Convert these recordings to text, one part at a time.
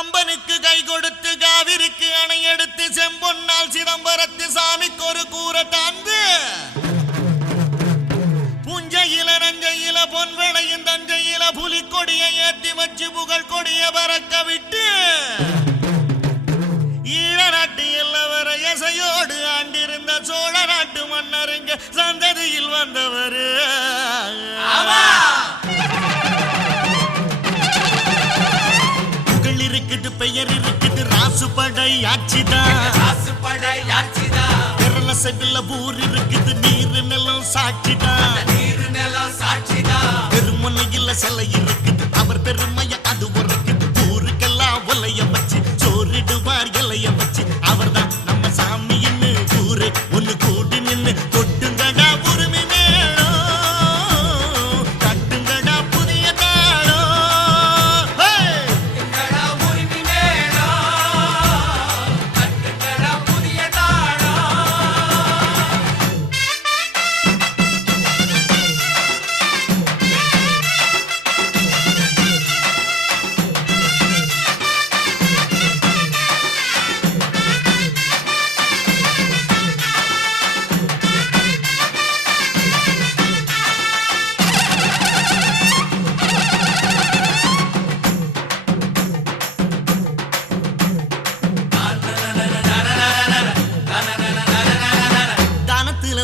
கம்பனுக்கு கை கொடுத்து காவிரிக்கு அணை எடுத்து செம்பொன்னால் சிதம்பரத்து சாமிக்கு ஒரு கூரை தாந்து புஞ்சையில நஞ்சையில பொன்வளையும் தஞ்சையில புலிக்கொடியை ஏற்றி வச்சு புகழ் கொடிய பறக்க விட்டு ஈழ நாட்டு எல்லவர எசையோடு ஆண்டிருந்த சோழ நாட்டு மன்னருங்க சந்ததியில் வந்தவர் புகழ் இருக்குது பெயர் இருக்குது ராசுபடை ஆட்சிதான் விரல செவில ஊர் இருக்குது நீரு நிலம் சாட்சிதான் பெருமனையில் சிலை இருக்குது அவர் பெருமைய அது உரைக்குது ஊருக்கெல்லாம் ஒலைய வச்சு சோறிடுவார் இலைய வச்சு அவர் தான் நம்ம சாமின்னு ஊரு ஒண்ணு கூடி நின்னு கொட்டுங்கடா உரிமை மேளம் கட்டுங்கடா புதிய தாளம்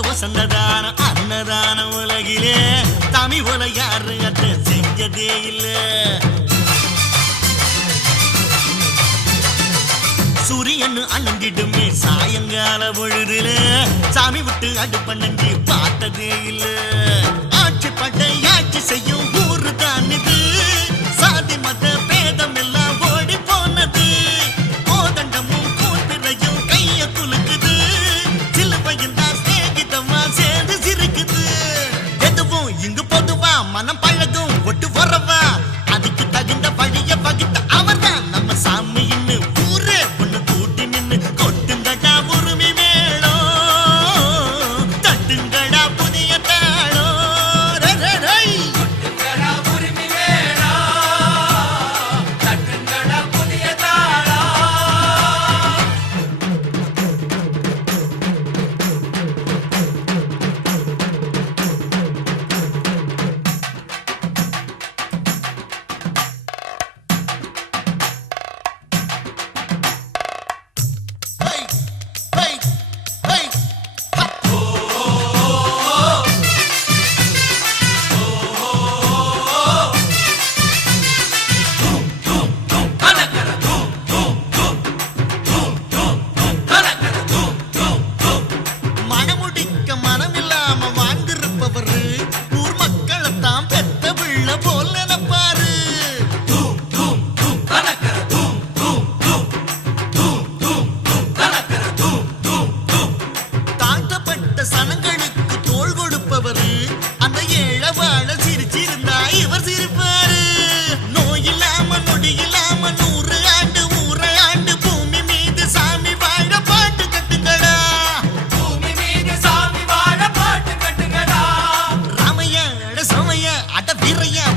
வசந்ததான அன்னதான உலகிலே தமிழ் உல யாரு அத்தை செஞ்சதே இல்ல சூரியன் அணங்கிடுமே சாயங்கால பொழுதுல சாமி விட்டு அடுப்பண்ணி பார்த்ததே இல்ல ஆட்சி பட்டை ஆட்சி செய்யும் ஊரு தான் இது சாதி மத பேதம் எல்லாம் ஓடி போனது கோதண்டமும் கூத்திரையும் கைய குலுக்குது சிலுவையும் தான் சேர்ந்து சிரிக்குது எதுவும் இங்கு பொதுவா மனம் பழகும் ஒட்டு வரவா அதுக்கு தகுந்த வழிய பகிட்ட அவர்தான் நம்ம சாமின்னு ஊரே ஒண்ணு கூட்டி நின்னு கொட்டுங்கடா உரிமை மேளம் தட்டுங்கடா புதிய தாளம்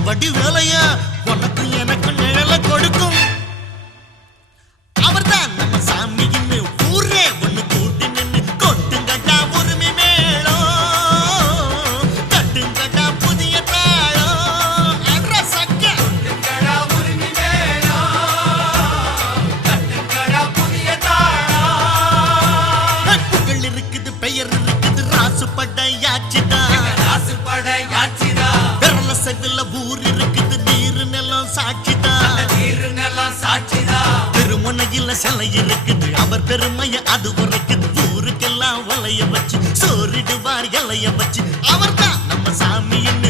வடி வேலையா உனக்கு எனக்கு நிழல கொடுக்கும் அவர்தான் நம்ம சாமின்னு ஊரே ஒண்ணு கூட்டி நின்னு கொட்டுங்கடா உரிமை மேளம் தட்டுங்கடா புதிய தாளம் அட்ர சக்க கொட்டுங்கடா உரிமை மேளம் தட்டுங்கடா புதிய தாளம் புகழ் இருக்குது பெயர் இருக்குது ராசுபடை ஆட்சிதான் செவில ஊர் இருக்குது நீரு நிலம் சாட்சிதான் பெருமுனையில் சிலை இருக்குது அவர் பெருமைய அது உரைக்குது ஊருக்கெல்லாம் வலைய வச்சு சோறிடுவார் இலைய வச்சு அவர்தான் நம்ம சாமின்னு